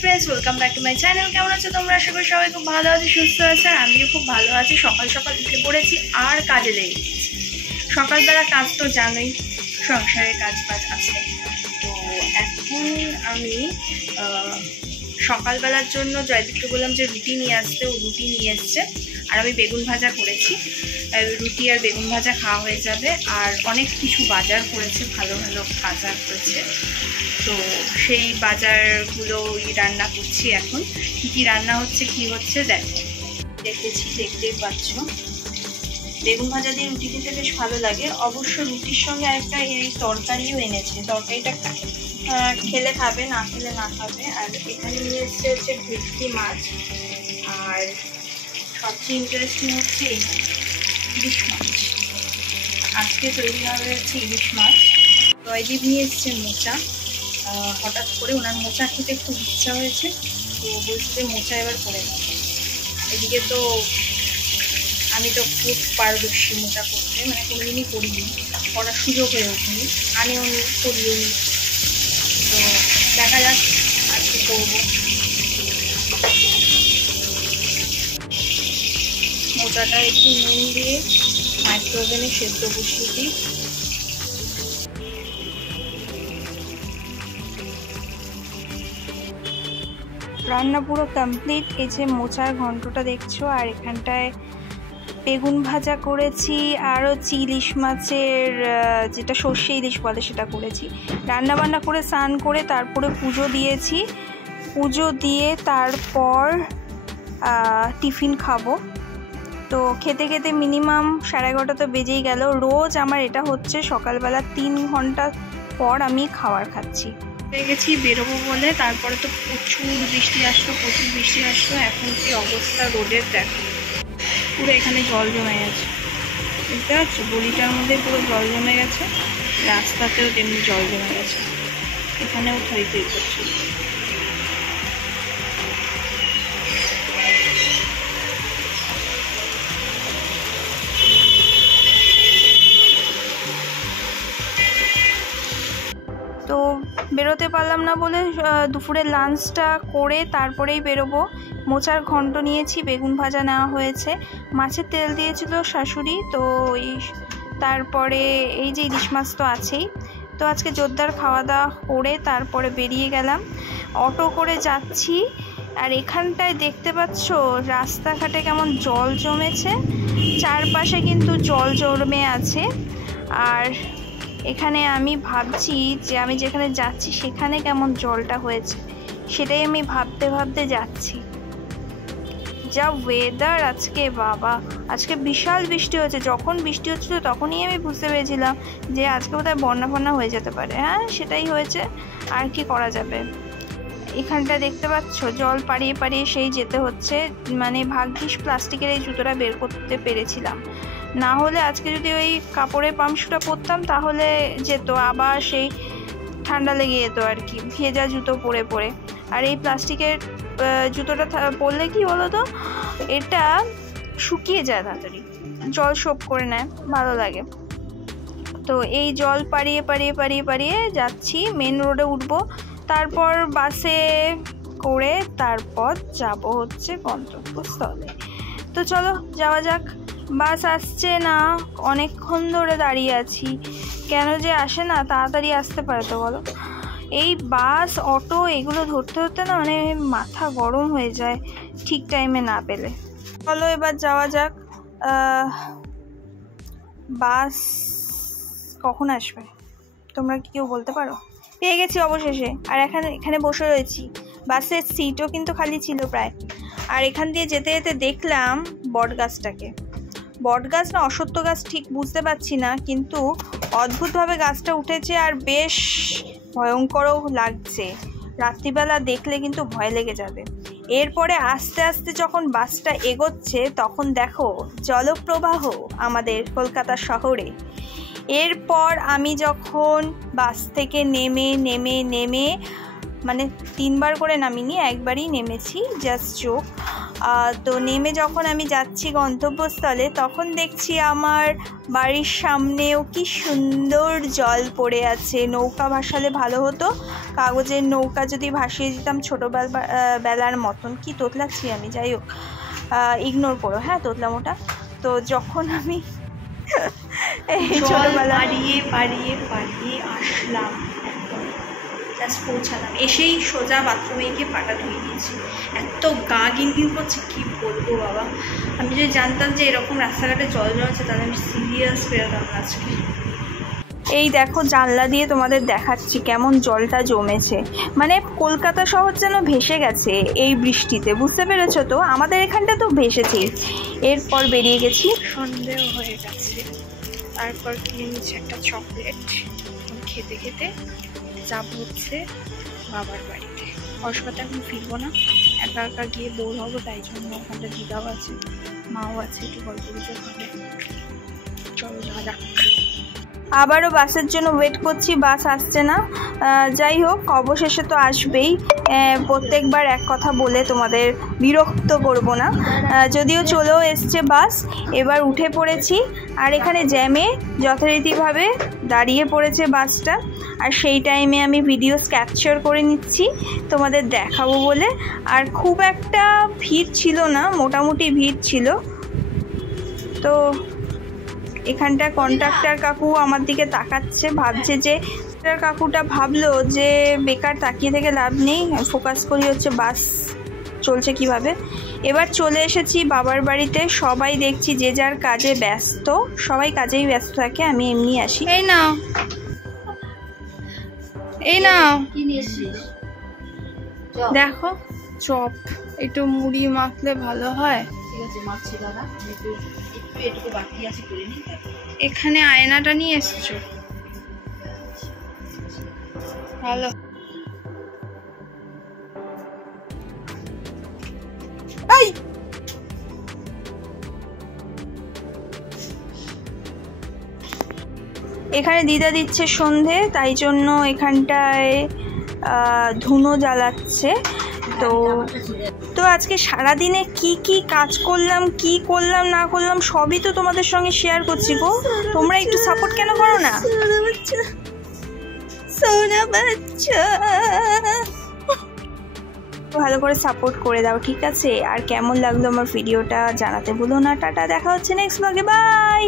Friends welcome back to my channel. কেমন আছো তোমরা? আশা করি সবাই খুব ভালো আছো, সুস্থ আছো। আর আমিও খুব ভালো আছি। সকাল সকাল উঠে পড়েছি আর কাজে লেগে গেছি। সকালবেলা কাজ তো জানোই, সংসারের কাজ বাজ আছে। তো এখন আমি সকালবেলার জন্য জয়দীপকে বললাম যে রুটি নিয়ে আসতে, ও রুটি নিয়ে এসছে। আর আমি বেগুন ভাজা করেছি, রুটি আর বেগুন ভাজা খাওয়া হয়ে যাবে। আর অনেক কিছু বাজার করেছে, ভালো ভালো বাজার করেছে। তো সেই বাজারগুলো রান্না করছি। এখন কী কী রান্না হচ্ছে কি হচ্ছে দেখতেছি, দেখতেই পাচ্ছ। বেগুন ভাজা দিয়ে রুটি খেতে বেশ ভালো লাগে। অবশ্য রুটির সঙ্গে আরেকটা এই তরকারিও এনেছে, তরকারিটা খেলে খাবে, না খেলে না খাবে। আর এখানে নিয়ে এসছে হচ্ছে ভেটকি মাছ। আর সবচেয়ে ইন্টারেস্টিং হচ্ছে এই ইলিশ মাছ। আজকে তৈরি হবে হচ্ছে ইলিশ মাছ। জয়দীপ নিয়ে এসছে মোচা। হঠাৎ করে ওনার মোচা খেতে খুব ইচ্ছা হয়েছে, তো বলছি যে মোচা এবার করে দেবো। এদিকে তো আমি তো খুব পারদর্শী মোচা করতে, মানে কোনোদিনই করিনি, করার সুযোগ হয়ে ওঠেনি, আমিও করিও নি। তো দেখা যাক আজকে করবো। মোচাটা একটু নুন দিয়ে মাইক্রোওভেনে সেদ্ধ বসিয়ে দিই। রান্না পুরো কমপ্লিট। এই যে মোচার ঘন্টটা দেখছো, আর এখানটায় বেগুন ভাজা করেছি, আর হচ্ছে ইলিশ মাছের যেটা সর্ষে ইলিশ বলে সেটা করেছি। রান্না বান্না করে স্নান করে তারপরে পুজো দিয়েছি। পুজো দিয়ে তারপর টিফিন খাবো। তো খেতে খেতে মিনিমাম 11:30 তো বেজেই গেল। রোজ আমার এটা হচ্ছে সকালবেলা 3 ঘন্টা পর আমি খাবার খাচ্ছি। হয়ে গেছি বেরোবো বলে, তারপরে তো প্রচুর বৃষ্টি আসলো। এখন কি অবস্থা রোডের দেখো, পুরো এখানে জল জমে গেছে, বুঝতে পারছো? গলিটার মধ্যে পুরো জল জমে গেছে, রাস্তাতেও তেমনি জল জমে গেছে, এখানেও থই থই করছে। তো বেরোতে পারলাম না বলে দুপুরের লাঞ্চটা করে তারপরেই বেরোবো। মোচার ঘন্ট নিয়েছি, বেগুন ভাজা নেওয়া হয়েছে, মাছের তেল দিয়েছিল শাশুড়ি। তো তারপরে এই যে ইলিশ মাছ তো আছেই। তো আজকে জোরদার খাওয়া দাওয়া করে তারপরে বেরিয়ে গেলাম, অটো করে যাচ্ছি। আর এখানটায় দেখতে পাচ্ছ রাস্তাঘাটে কেমন জল জমেছে, চারপাশে কিন্তু জল জমে আছে। আর এখানে আমি ভাবছি যে আমি যেখানে যাচ্ছি সেখানে কেমন জলটা হয়েছে, সেটাই আমি ভাবতে ভাবতে যাচ্ছি। যা ওয়েদার আজকে, বাবা আজকে বিশাল বৃষ্টি হয়েছে। যখন বৃষ্টি হচ্ছিল তখনই আমি বুঝতে পেরেছিলাম যে আজকে বোধহয় বন্যা ফন্যা হয়ে যেতে পারে। হ্যাঁ, সেটাই হয়েছে, আর কি করা যাবে। এখানটা দেখতে পাচ্ছ জল পাড়িয়ে পাড়িয়ে সেই যেতে হচ্ছে। মানে ভাগ্যিস প্লাস্টিকের এই জুতোটা বের করতে পেরেছিলাম, না হলে আজকে যদি ওই কাপড়ের পাম্পশুটা পরতাম তাহলে যেত, আবার সেই ঠান্ডা লেগে যেত আর কি, ভেজা জুতো পরে পরে। আর এই প্লাস্টিকের জুতোটা পরলে কি বলো তো, এটা শুকিয়ে যায় তাড়াতাড়ি, জল শোপ করে নেয়, ভালো লাগে। তো এই জল পাড়িয়ে পাড়িয়ে পাড়িয়ে পাড়িয়ে যাচ্ছি, মেন রোডে উঠবো, তারপর বাসে করে তারপর যাব হচ্ছে গন্তব্যস্থলে। তো চলো যাওয়া যাক। বাস আসছে না, অনেকক্ষণ ধরে দাঁড়িয়ে আছি, কেন যে আসে না, তাড়াতাড়ি আসতে পারে তো বলো। এই বাস অটো এগুলো ধরতে ধরতে না মানে মাথা গরম হয়ে যায় ঠিক টাইমে না পেলে। চলো এবার যাওয়া যাক। বাস কখন আসবে তোমরা কি কেউ বলতে পারো? পেয়ে গেছি অবশেষে, আর এখানে বসে রয়েছি। বাসের সিটও কিন্তু খালি ছিল প্রায়। আর এখান দিয়ে যেতে যেতে দেখলাম বট গাছটাকে। বট গাছ না অশ্বত্থ গাছ ঠিক বুঝতে পারছি না, কিন্তু অদ্ভুতভাবে গাছটা উঠেছে আর বেশ ভয়ঙ্করও লাগছে। রাত্রিবেলা দেখলে কিন্তু ভয় লেগে যাবে। এরপরে আস্তে আস্তে যখন বাসটা এগোচ্ছে তখন দেখো জলপ্রবাহ আমাদের কলকাতা শহরে। এরপর আমি যখন বাস থেকে নেমে মানে 3 বার করে নামিনি, একবারই নেমেছি, জাস্ট চোখ। তো নেমে যখন আমি যাচ্ছি গন্তব্যস্থলে তখন দেখছি আমার বাড়ির সামনেও কি সুন্দর জল পড়ে আছে। নৌকা ভাসালে ভালো হতো, কাগজের নৌকা যদি ভাসিয়ে দিতাম ছোটোবেলার মতন। কি তোতলাচ্ছি আমি, যাই হোক ইগনোর করো, হ্যাঁ তোতলাম ওটা। তো যখন আমি এই ছোটোবেলা পাড়িয়ে আসলাম, জাস্ট পৌঁছালাম, এসেই সোজা বাথরুমে গিয়ে পাটা ধুয়ে দিয়েছি। এত গা গিনগিন করছে কি বলবো বাবা। আমি যদি জানতাম যে এরকম রাস্তাঘাটে জল জমেছে তাহলে আমি সিরিয়াস বেরোতাম না আজকে। এই দেখো জানলা দিয়ে তোমাদের দেখাচ্ছি কেমন জলটা জমেছে, মানে কলকাতা শহর যেন ভেসে গেছে এই বৃষ্টিতে, বুঝতে পেরেছো তো? আমাদের এখানটা তো ভেসেছেই। এরপর বেরিয়ে গেছি, সন্দেহ হয়ে গেছে। তারপর কিনে নিচ্ছি একটা চকলেট, খেতে খেতে যাবো হচ্ছে বাবার বাড়িতে। অসুবিধা এখন ফিরবো না, একা একা গিয়ে বোর হবো, তাই জন্য ওখানটা দিদাও আছে, মাও আছে, একটু গল্প গুজব হবে। চলো যাওয়া যাক। আবারও বাসের জন্য ওয়েট করছি, বাস আসছে না। যাই হোক অবশেষে তো আসবেই, প্রত্যেকবার এক কথা বলে তোমাদের বিরক্ত করব না। যদিও চলেও এসছে বাস, এবার উঠে পড়েছি। আর এখানে জ্যামে যথারীতিভাবে দাঁড়িয়ে পড়েছে বাসটা, আর সেই টাইমে আমি ভিডিওস ক্যাপচার করে নিচ্ছি তোমাদের দেখাবো বলে। আর খুব একটা ভিড় ছিল না, মোটামুটি ভিড় ছিল। তো এখানটা কন্ডাক্টর কাকু আমার দিকে তাকাচ্ছে, ভাবছে যে কাকুটা ভাবলো যে বেকার তাকিয়ে থেকে লাভ নেই, ফোকাস করি হচ্ছে বাস চলছে কিভাবে। এবার চলে এসেছি বাবার বাড়িতে, সবাই দেখছি যে যার কাজে ব্যস্ত, সবাই কাজেই ব্যস্ত থাকে, আমি এমনি আসি। এই নাও দেখো চপ, একটু মুড়ি মাখলে ভালো হয়। এখানে আয়নাটা নিয়ে এসছো, ভালো। এখানে দিদা দিচ্ছে সন্ধে, তাই জন্য এখানটায় ধুনো জ্বালাচ্ছে। তো আজকে সারাদিনে কি কি কাজ করলাম, কি করলাম না করলাম সবই তো তোমাদের সঙ্গে শেয়ার করছি গো। তোমরা একটু সাপোর্ট কেন করো না? সোনা বাচ্চা ভালো করে সাপোর্ট করে দাও, ঠিক আছে? আর কেমন লাগলো আমার ভিডিওটা জানাতে ভুলো না। টাটা, দেখা হচ্ছে নেক্সট ব্লগে, বাই।